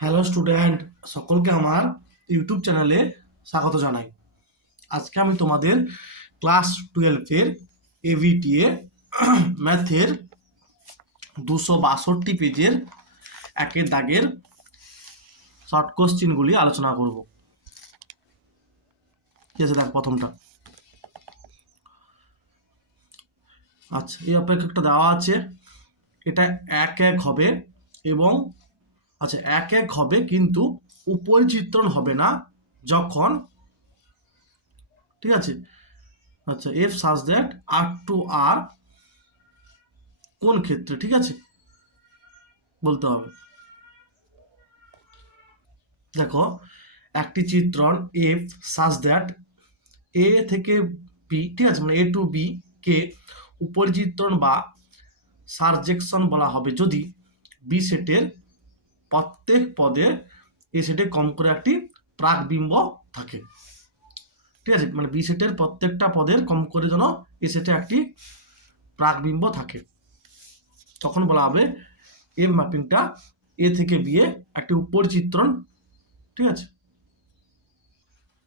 Hello student, সকলকে আমার YouTube চ্যানেলে স্বাগত জানাই। আজকে আমি তোমাদের ক্লাস 12-এর এভিটিএ ম্যাথের 262 পেজের একের দাগের শর্ট কোশ্চিনগুলি আলোচনা করব। ঠিক আছে, দেখ প্রথমটা। আচ্ছা, এই অপেক্ষকটা দেওয়া আছে, এটা এক এক হবে এবং আচ্ছা এক এক হবে কিন্তু উপরিচিত্রণ হবে না যখন, ঠিক আছে। আচ্ছা, F such that R two আর কোন ক্ষেত্রে, ঠিক আছে, বলতে হবে। দেখো, একটি চিত্রণ এফ সাজ দ্যাট এ থেকে বি, ঠিক আছে, মানে এ টু বি কে উপরিচিত্রণ বা সারজেকশন বলা হবে যদি বি সেটের প্রত্যেক পদে এ সেটে কম করে একটি প্রাকবিম্ব থাকে। ঠিক আছে, মানে বি সেটের প্রত্যেকটা পদের কম করে যেন এ সেটে একটি প্রাকবিম্ব থাকে, তখন বলা হবে এফ ম্যাপিংটা এ থেকে বি এ একটি উপরিচিত্রণ। ঠিক আছে,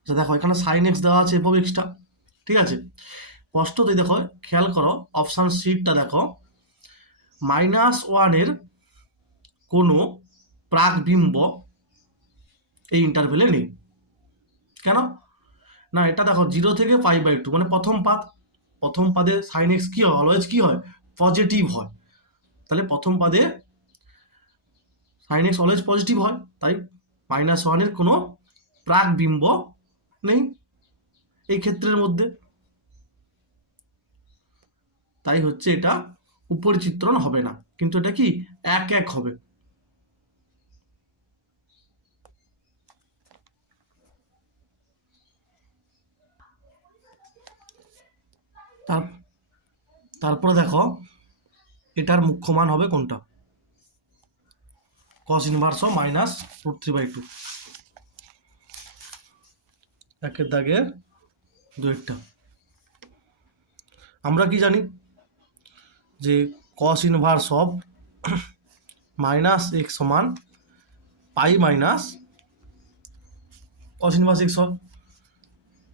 দেখো এখানে সাইন এক্স দেওয়া আছে, এফ অফ এক্সটা, ঠিক আছে। স্পষ্টতই দেখো, খেয়াল করো অপশান সিটা দেখো, -1-এর কোনো প্রাকবিম্ব এই ইন্টারভেলে নেই। কেন না, এটা দেখো 0 থেকে π/2 মানে প্রথম পাদে সাইন এক্স কি হয়, অলওয়েজ কি হয়, পজিটিভ হয়। তাহলে প্রথম পাদে সাইন এক্স অলওয়েজ পজিটিভ হয়, তাই -1-এর কোনো প্রাকবিম্ব নেই এই ক্ষেত্রের মধ্যে, তাই হচ্ছে এটা উপরিচিত্রণ হবে না, কিন্তু এটা কি এক এক হবে। তারপরে দেখো এটার মুখ্য মান হবে কোনটা, cos ইনভার্স অফ -√3/2 একের দাগের দুইটা। আমরা কি জানি যে cos ইনভার্স অফ -x সমান পাই মাইনাস cos ইনভার্স x হয়,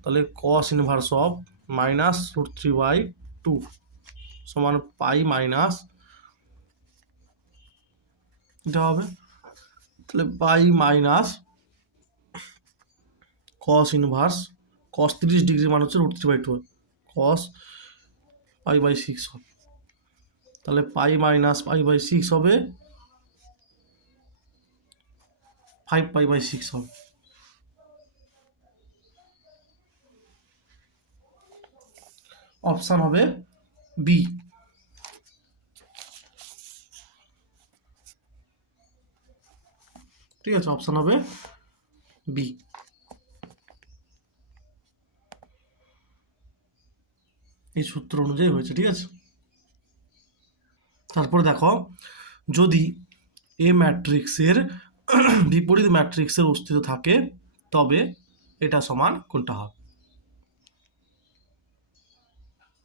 তাহলে cos ইনভার্স অফ -√3/2 সমান পাই মাইনাস এটা হবে, তাহলে pi minus cos inverse cos 30 degree মান হচ্ছে √3/2, cos π/6 হবে, তাহলে পাই মাইনাস π/6 হবে 5π/6 হবে। অপশান হবে বি। ঠিক আছে, অপশান হবে বি। এই সূত্র অনুযায়ী হয়েছে, ঠিক আছে। তারপরে দেখো, যদি এ ম্যাট্রিক্সের বিপরীত ম্যাট্রিক্সের অস্তিত্ব থাকে তবে এটা সমান কোনটা হবে।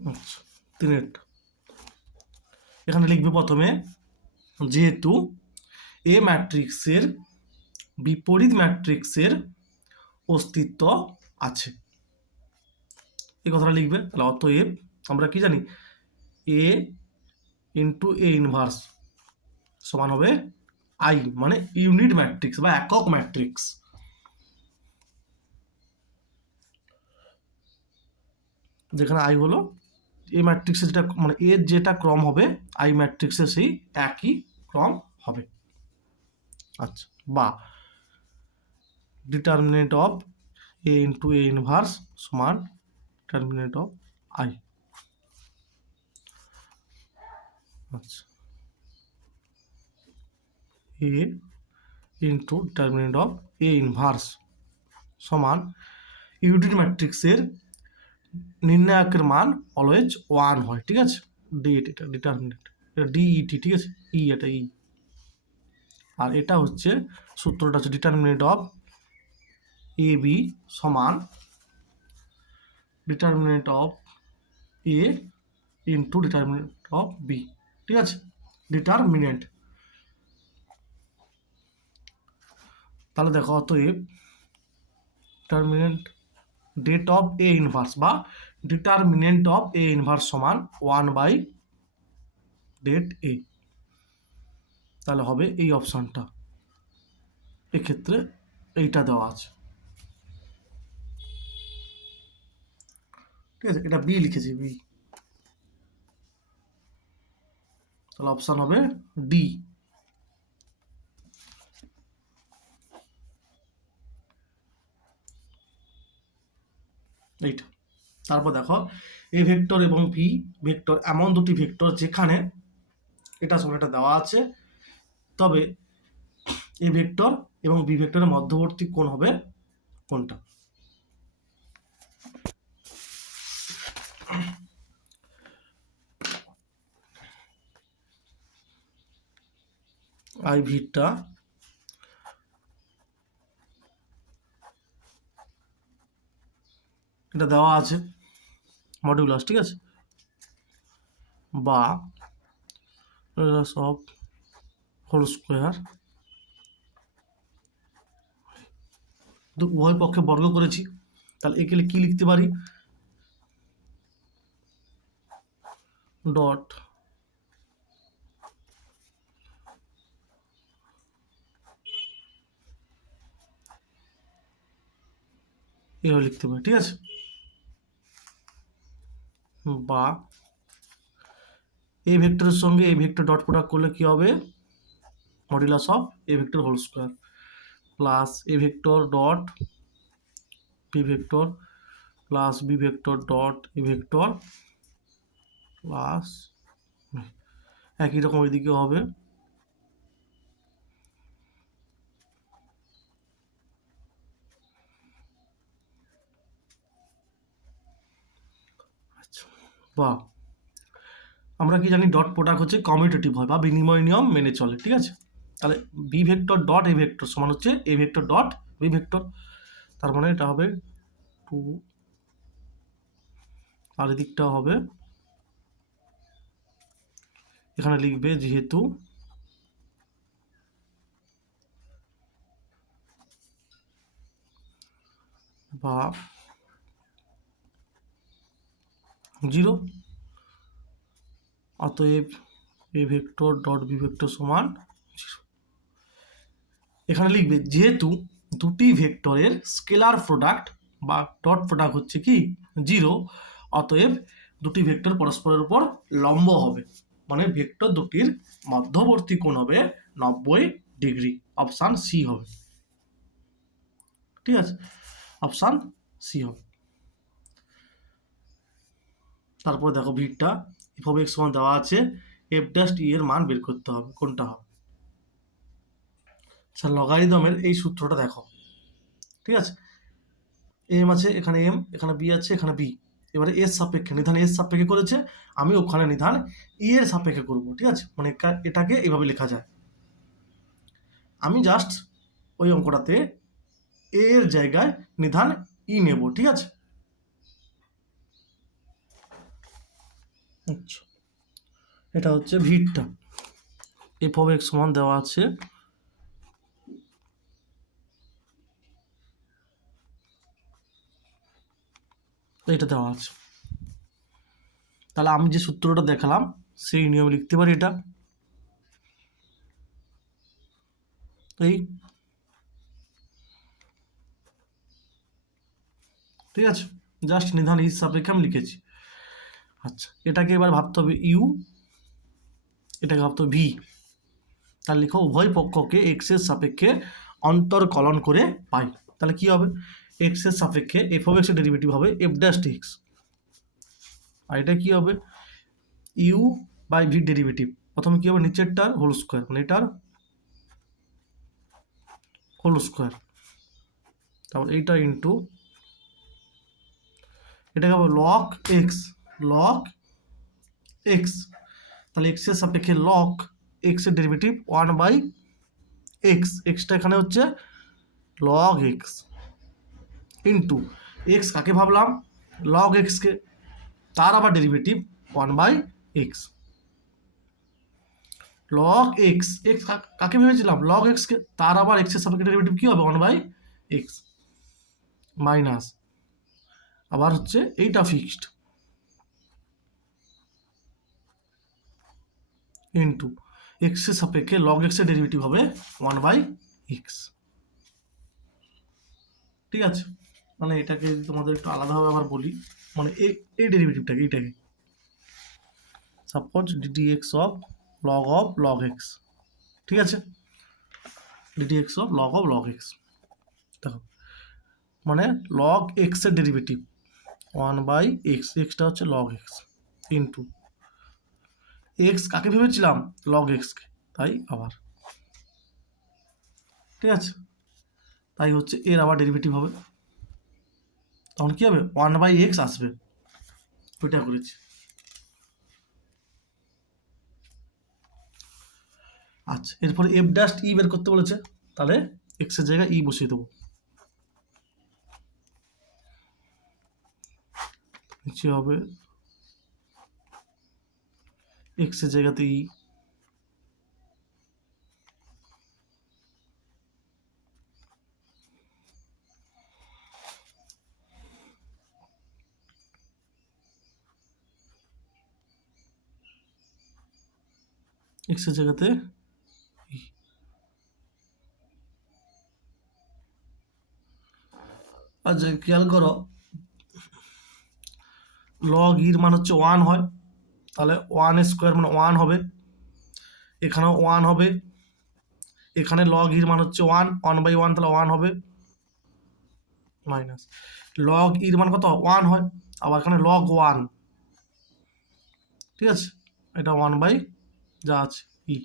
আচ্ছা, তিনেরটা এখানে লিখবে প্রথমে, যেহেতু এ ম্যাট্রিক্সের বিপরীত ম্যাট্রিক্সের অস্তিত্ব আছে, এই কথাটা লিখবে। তাহলে অতএব আমরা কি জানি, এ ইন্টু এ ইনভার্স সমান হবে আই, মানে ইউনিট ম্যাট্রিক্স বা একক ম্যাট্রিক্স। যেখানে আই হলো এ ম্যাট্রিক্সের যেটা, মানে এর যেটা ক্রম হবে আই ম্যাট্রিক্সের সেই একই ক্রম হবে। আচ্ছা, বা determinant of A into A inverse সমান ডিটারমিনেন্ট অফ আই। আচ্ছা, A into determinant of A inverse সমান ইউনিট ম্যাট্রিক্সের নির্ণায়কের মান অলওয়েজ 1 হয়, ঠিক আছে। ডেট, এটা ডিটারমিনেন্ট, এটা ডিইটি, ঠিক আছে, ই, এটা ই। আর এটা হচ্ছে সূত্রটা হচ্ছে ডিটারমিনেন্ট অফ এ বি সমান determinant of A into determinant of B, ঠিক আছে, ডিটারমিনেন্ট। তাহলে দেখো অতএব determinant det of A inverse বা ডিটারমিনেন্ট অফ এ ইনভার্স সমান 1 বাই ডেট এ। তাহলে হবে এই অপশানটা, এক্ষেত্রে এইটা দেওয়া আছে। ঠিক আছে, এটা বি লিখেছি, বি। তাহলে অপশান হবে ডি। এইটা। তারপর দেখো এ ভেক্টর এবং ভি ভেক্টর এমন দুটি ভেক্টর যেখানে এটা সমান এটা দেওয়া আছে, তবে এ ভেক্টর এবং বি ভেক্টরের মধ্যবর্তী কোণ হবে কোনটা? আই ভিটা এটা দেওয়া আছে মডিউলাস, ঠিক আছে, বা অফ হোল স্কোয়ার, উভয় পক্ষে বর্গ করেছি। তাহলে একে কি লিখতে পারি? ডট এভাবে লিখতে পারি, ঠিক আছে, বা এ ভেক্টরের সঙ্গে এ ভেক্টর ডট প্রোডাক্ট করলে কি হবে? Modulus of A vector whole square plus A vector dot B vector plus B vector dot A vector plus একই রকম ওইদিকে হবে আচ্ছা, বা আমরা কি জানি ডট প্রোডাক্ট হচ্ছে কমিউটেটিভ হয় বা বিনিময় নিয়ম মেনে চলে, ঠিক আছে। তাহলে B vector dot A vector সমান হচ্ছে A vector dot B vector, তার মানে এটা হবে 2, আর এদিকটা হবে, এখানে লিখবে যেহেতু বা 0, অতএব A vector dot B vector সমান 0। এখানে লিখবে যেহেতু দুটি ভেক্টরের স্কেলার প্রোডাক্ট বা ডট প্রোডাক্ট হচ্ছে কি 0, অতএব দুটি ভেক্টর পরস্পরের উপর লম্ব হবে, মানে ভেক্টর দুটির মধ্যবর্তী কোণ হবে 90 ডিগ্রি। অপশান সি হবে, ঠিক আছে, অপশান সি হবে। তারপরে দেখো ভিটা এফ অফ এক্স সমান দেওয়া আছে, এফ ড্যাশ টি এর মান বের করতে হবে, কোনটা হবে? আচ্ছা, লগারিদমের এই সূত্রটা দেখো, ঠিক আছে, এম আছে, এখানে এম, এখানে বি আছে, এখানে বি, এবারে এর সাপেক্ষে নিধান এর সাপেক্ষে করেছে, আমি ওখানে নিধান ই এর সাপেক্ষে করব, ঠিক আছে, মানে এটাকে এইভাবে লেখা যায়। আমি জাস্ট ওই অঙ্কটাতে এ এর জায়গায় নিধান ই নেব, ঠিক আছে। আচ্ছা, এটা হচ্ছে ভিটটা, এফ অফ এক্স সমান দেওয়া আছে এটা দেওয়া আছে। তাহলে আমি যে সূত্রটা দেখালাম সেই নিয়মে লিখতে পারি এটা, এই, ঠিক আছে, জাস্ট নিধান ই সাপেক্ষে আমি লিখেছি। আচ্ছা, এটাকে এবার ভাবতে হবে ইউ, এটাকে ভাবতে হবে ভি। তাহলে লিখো উভয় পক্ষকে এক্স এর সাপেক্ষে অন্তর্কলন করে পাই। তাহলে কি হবে? এক্স এর সাপেক্ষে এফ অফ এক্স এর ডেরিভেটিভ হবে এফ ড্যাশ এক্স, আর এটা কি হবে? ইউ বাই ভি ডেরিভেটিভ, প্রথমে কি হবে? নিচেরটার হোল স্কোয়ার, মানে এটার হোল স্কোয়ার, তারপর এইটা ইন্টু এটাকে হবে লক এক্স, লক এক্স, তাহলে এক্স এর সাপেক্ষে লক এক্স এর ডেরিভেটিভ 1 বাই এক্স, এক্সটা এখানে হচ্ছে লগ এক্স, ইন্টু এক্স কাকে ভাবলাম? লগ এক্সকে, তার আবার derivative 1 by X, log X, X কাকে ভেবেছিলাম? লগ এক্সকে। তার আবার এক্সের সাপেক্ষে ডেরিভেটিভ কি হবে? 1/x মাইনাস, আবার হচ্ছে এইটা ফিক্সড, ইন্টু এক্সের সাপেক্ষে লগ এক্সের ডেরিভেটিভ হবে 1/x। ঠিক আছে, মানে এটাকে যদি তোমাদের একটু আলাদাভাবে আবার বলি, মানে এই ডেরিভেটিভটাকে, এইটাকে suppose dx of log x, ঠিক আছে, dx অফ log x, দেখো মানে log x এর ডেরিভেটিভ 1/x, এক্সটা হচ্ছে log x ইন্টু এক্স কাকে ভেবেছিলাম? log x কে, তাই আবার, ঠিক আছে, তাই হচ্ছে এর আবার ডেরিভেটিভ হবে, তখন কি হবে? 1/x আসবে, ওইটা করেছি। আচ্ছা, এরপরে এফ ড্যাশ ই বের করতে বলেছে, তাহলে এক্স এর জায়গায় ই বসিয়ে দেবো, নিচে হবে এক্স এর জায়গাতে ই, এক্স এর জায়গাতে ই। আচ্ছা খেয়াল করো, লগ ইর মান হচ্ছে 1 হয়, তাহলে 1² মানে 1 হবে, এখানেও 1 হবে, এখানে লগ ইর মান হচ্ছে 1/1, তাহলে 1 হবে, মাইনাস লগ ইর মান কত? 1 হয়, আবার এখানে লগ 1, ঠিক আছে, এটা 1/ যা আছে ই।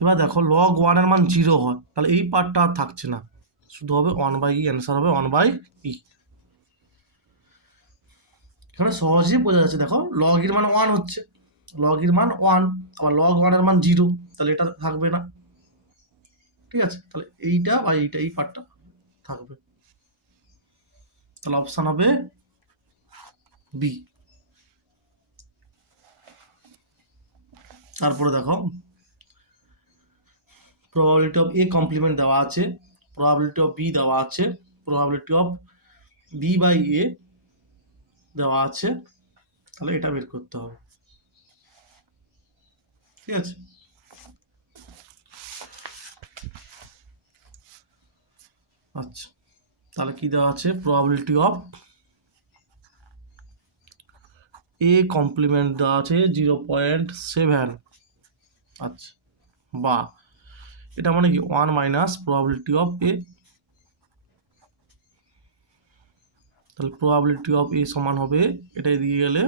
এবার দেখো লগ 1 এর মান 0 হয়, তাহলে এই পার্টটা আর থাকছে না, শুধু হবে 1/e, অ্যান্সার হবে 1/e। এখানে সহজেই বোঝা যাচ্ছে, দেখো লগ এর মান 1 হচ্ছে, লগ এর মান 1, আবার লগ 1 এর মান 0, তাহলে এটা থাকবে না, ঠিক আছে, তাহলে এইটা বা এইটা, এই পার্টটা থাকবে, তাহলে অপশন হবে বি। তারপরে দেখো প্রবাবিলিটি অফ এ কমপ্লিমেন্ট দেওয়া আছে, প্রবাবিলিটি অফ বি দেওয়া আছে, প্রবাবিলিটি অফ b/a দেওয়া আছে, তাহলে এটা বের করতে হবে, ঠিক আছে। আচ্ছা, তাহলে কি দেওয়া আছে? প্রবাবিলিটি অফ এ কমপ্লিমেন্ট দেওয়া আছে 0.7, আচ্ছা, বা এটা মানে কি 1 মাইনাস প্রবাবিলিটি অফ এ, তাহলে প্রবাবিলিটি অফ এ সমান হবে, এটা এদিকে গেলে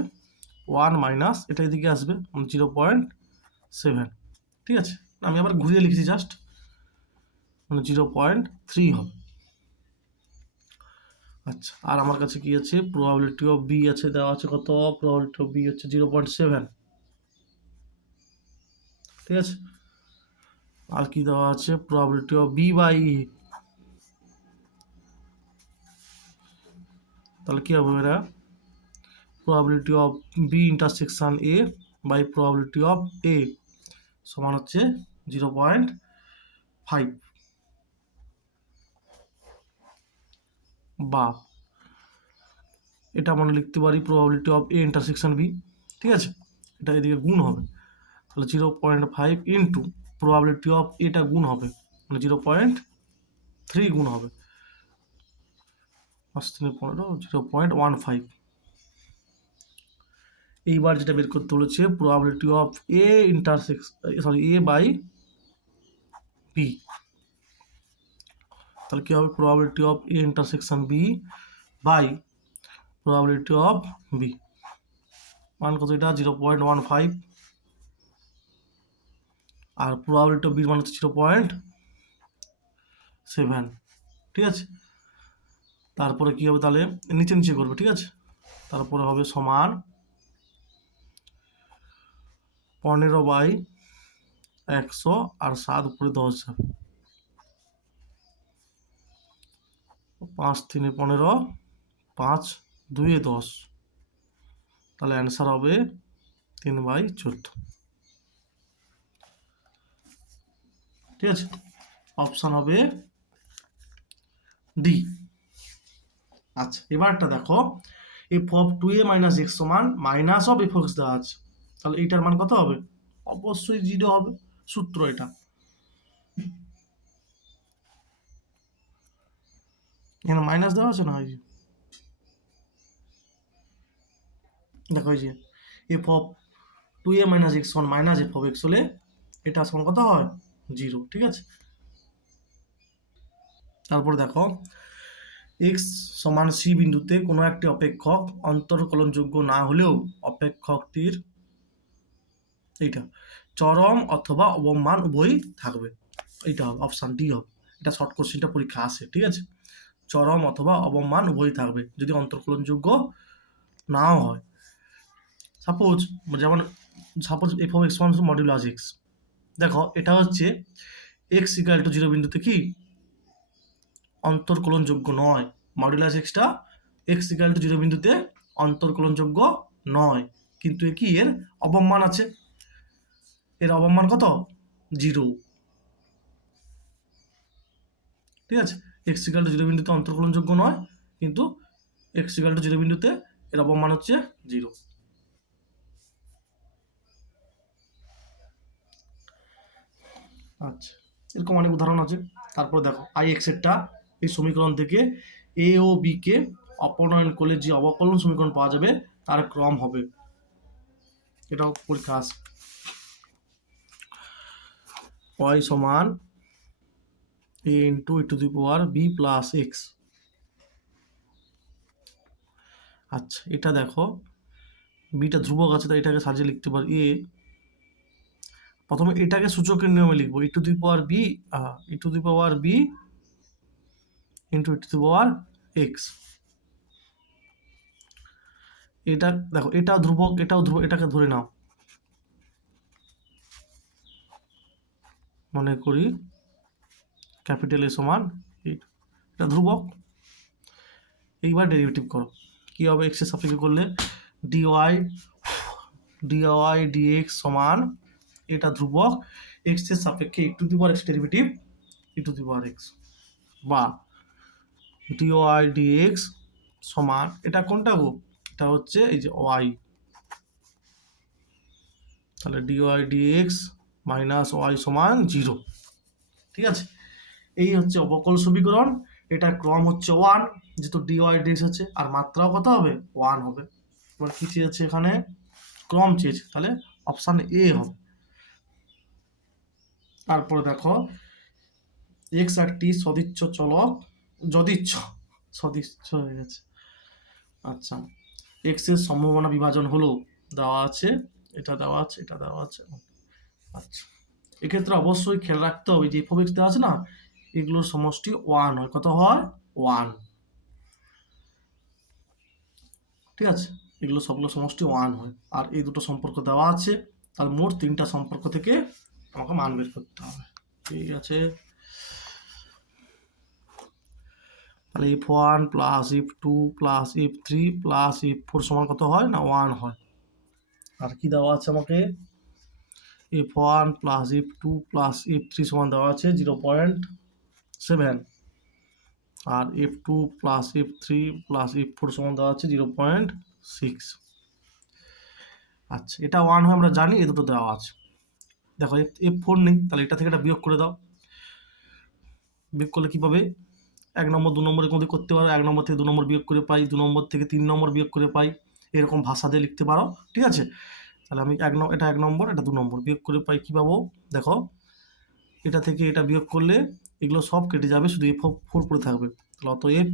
1 মাইনাস এটা এদিকে আসবে 0.7, ঠিক আছে, আমি আবার ঘুরিয়ে লিখছি জাস্ট, মানে 0.3 হবে। আচ্ছা, আর আমার কাছে কি আছে? প্রবাবিলিটি অফ বি আছে, দেওয়া আছে কত? প্রবাবিলিটি অফ বি হচ্ছে 0.7, ঠিক আছে, আর কি দেওয়া আছে? প্রবাবিলিটি অফ b/e, তাহলে কি হবে এরা? Probability of B intersection A by probability of A সমান হচ্ছে 0.5, বা এটা মনে লিখতে পারি probability of A intersection B, ঠিক আছে, এটা এদিকে গুণ হবে, তাহলে 0.5 ইন্টু প্রবাবিলিটি অফ এটা গুণ হবে, মানে 0.3 গুণ হবে, 5 3 15, 0.15। এইবার যেটা বের করতে বলেছে probability of A by B, তাহলে কি হবে? Probability of A intersection B by probability of B, মান কত? এটা 0.15, আর প্রবাবিলিটি অফ বির মান হচ্ছে 0.7, ঠিক আছে, তারপরে কি হবে? তাহলে নিচে নিচে করবে, ঠিক আছে, তারপরে হবে সমান 15/100, আর 7 উপরে 10 যাবে, 5 3 15, 5 2 10, তাহলে অ্যান্সার হবে 3/14। ঠিক আছে, অপশন হবে ডি। আচ্ছা, এবারটা দেখো, F of 2a minus x সমান মাইনাস অফ এফ এক্স দেওয়া আছে, তাহলে এইটার মান কত হবে? অবশ্যই 0 হবে, সূত্র এটা। এখানে মাইনাস দেওয়া আছে না, এই যে দেখো, এই যে F of 2a minus x সমান মাইনাস এফ অফ এক্স হলে এটা সমান কত হয়? 0। ঠিক আছে, তারপর দেখো, এক্স সমান সি বিন্দুতে কোনো একটি অপেক্ষক অন্তর্কলনযোগ্য না হলেও অপেক্ষকটির এইটা চরম অথবা অবমান উভয়ই থাকবে। এইটা হবে অপশান ডি হবে। এটা শর্ট কোশ্চেনটা পরীক্ষা আসে। ঠিক আছে, চরম অথবা অবমান উভয়ই থাকবে যদি অন্তর্কলনযোগ্য নাও হয়। সাপোজ এফ অফ এক্স সমান মডুলাস এক্স, দেখো এটা হচ্ছে এক্স ইকুয়াল টু 0 বিন্দুতে কি অন্তর্কলনযোগ্য নয়, modulus extra x equal to 0 বিন্দুতে অন্তর্কলনযোগ্য নয়, কিন্তু কি এর অবমান আছে, এর অবমান কত? 0। ঠিক আছে, এক্স ইকুয়াল টু 0 বিন্দুতে অন্তর্কলনযোগ্য নয়, কিন্তু এক্স ইকুয়াল টু 0 বিন্দুতে এর অবমান হচ্ছে 0। আচ্ছা, এরকম অনেক উদাহরণ আছে। তারপর দেখো, আই এক্স এরটা এই সমীকরণ থেকে এ ও বি কে অপনয়ন করলে যে অবকলন সমীকরণ পাওয়া যাবে তার ক্রম হবে। এটাও পরীক্ষা আসে। y সমান a into e to the power b plus x. আচ্ছা, এটা দেখো, বিটা ধ্রুবক আছে তাই এটাকে সাজিয়ে লিখতে পারি এ। প্রথমে এটাকে সূচকের নিয়মে লিখবো, e to the power b into e to the power x. এটা দেখো, এটাও ধ্রুবক, এটাও ধ্রুবক, এটাকে ধরে নাও, মনে করি ক্যাপিটাল এ সমান এটা ধ্রুবক। এইবার ডেরিভেটিভ করো, কি হবে? এক্স এর সাপেক্ষে করলে ডিওয়াই ডিএক্স সমান, এটা ধ্রুবক, এক্স এর সাপেক্ষে e to the power x derivative e to the power x, বা ডিওয়াই ডিএক্স সমান, এটা কোনটা গো? এটা হচ্ছে এই যে ওয়াই, তাহলে ডিওয়াই ডিএক্স মাইনাস ওয়াই সমান 0। ঠিক আছে, এই হচ্ছে অবকল সমীকরণ। এটা ক্রম হচ্ছে 1, যেহেতু ডিওয়াই ডিএক্স আছে, আর মাত্রাও কত হবে? 1 হবে। এবার কি চেয়েছে এখানে? ক্রম চেয়েছে, তাহলে অপশান এ হবে। তারপরে দেখো, এক্স একটি সদিচ্ছ চলক, সদিচ্ছ হয়ে গেছে। আচ্ছা, এক্স এর সম্ভাবনা বিভাজন হলো দেওয়া আছে, এটা দেওয়া আছে, এটা দেওয়া আছে। আচ্ছা, এক্ষেত্রে অবশ্যই খেয়াল রাখতে হবে যে এফ অফ এক্স দেওয়া আছে না, এগুলোর সমষ্টি 1 হয়। কত হয়? 1। ঠিক আছে, এগুলো সবগুলো সমষ্টি 1 হয়। আর এই দুটো সম্পর্ক দেওয়া আছে, তার মোট 3টা সম্পর্ক থেকে আমাকে মান বের করতে হবে। ঠিক আছে, তাহলে f1 plus f2 plus f3 plus f4 সমান কত হয়? না 1 হয়। আর কি দেওয়া আছে আমাকে? f1 plus f2 plus f3 সমান দেওয়া আছে 0.7, আর f2 plus f3 plus f4 সমান দেওয়া আছে 0.6। আচ্ছা, এটা 1 হয় আমরা জানি, এ দুটো দেওয়া আছে। দেখো f4 নেই, তাহলে এটা থেকে এটা বিয়োগ করে দাও। বিয়োগ করলে কি পাবে? 1 নম্বর 2 নম্বরের মধ্যে করতে পারো, 1 নম্বর থেকে 2 নম্বর বিয়োগ করে পাই, 2 নম্বর থেকে 3 নম্বর বিয়োগ করে পাই, এরকম ভাষা দিয়ে লিখতে পারো। ঠিক আছে, তাহলে আমি এটা 1 নম্বর, এটা 2 নম্বর বিয়োগ করে পাই, কি পাবো? দেখো, এটা থেকে এটা বিয়োগ করলে এগুলো সব কেটে যাবে, শুধু f4 পড়ে থাকবে। তাহলে অতএব,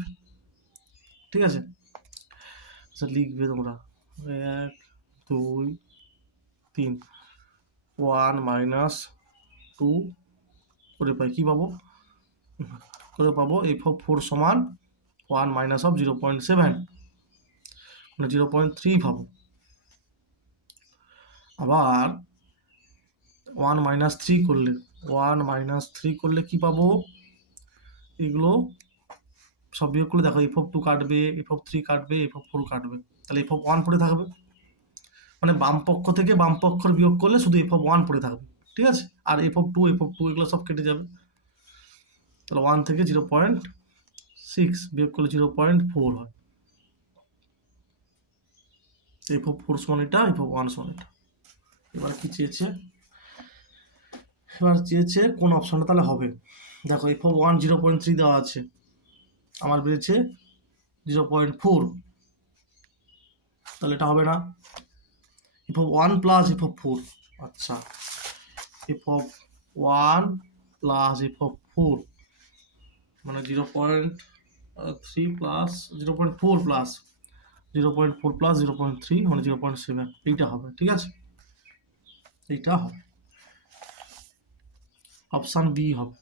ঠিক আছে, আচ্ছা লিখবে তোমরা 1 2 3 1 মাইনাস 2 করে পাই, কি পাবো? করে পাবো f4 সমান 1 মাইনাস অফ 0.7, মানে 0.3 পাবো। আবার 1 মাইনাস 3 করলে, 1 মাইনাস 3 করলে কি পাবো? এগুলো সব বিয়োগ করলে দেখো f2 কাটবে, f3 কাটবে, f4 কাটবে, তাহলে f1 পড়ে থাকবে। মানে বাম পক্ষ থেকে বাম পক্ষর বিয়োগ করলে শুধু এফ অফ ওয়ান পড়ে থাকবে, ঠিক আছে? আর এফ অফ টু এগুলো সব কেটে যাবে। তাহলে 1 থেকে 0.6 বিয়োগ করলে 0.4 হয়। এফ অফ ফোর সমান এটা, এফ অফ ওয়ান সমান এটা। এবার কি চেয়েছে? এবার চেয়েছে কোন অপশনটা তাহলে হবে। দেখো এফ অফ ওয়ান 0.3 দেওয়া আছে, আমার বেড়েছে 0.4, তাহলে এটা হবে না। F of one plus F of four, আচ্ছা F of one plus F of four মানে 0.3 প্লাস 0.4 প্লাস 0.4 প্লাস 0.3 মানে 0.7, এইটা হবে, ঠিক আছে? এইটা হবে, অপশান বি হবে।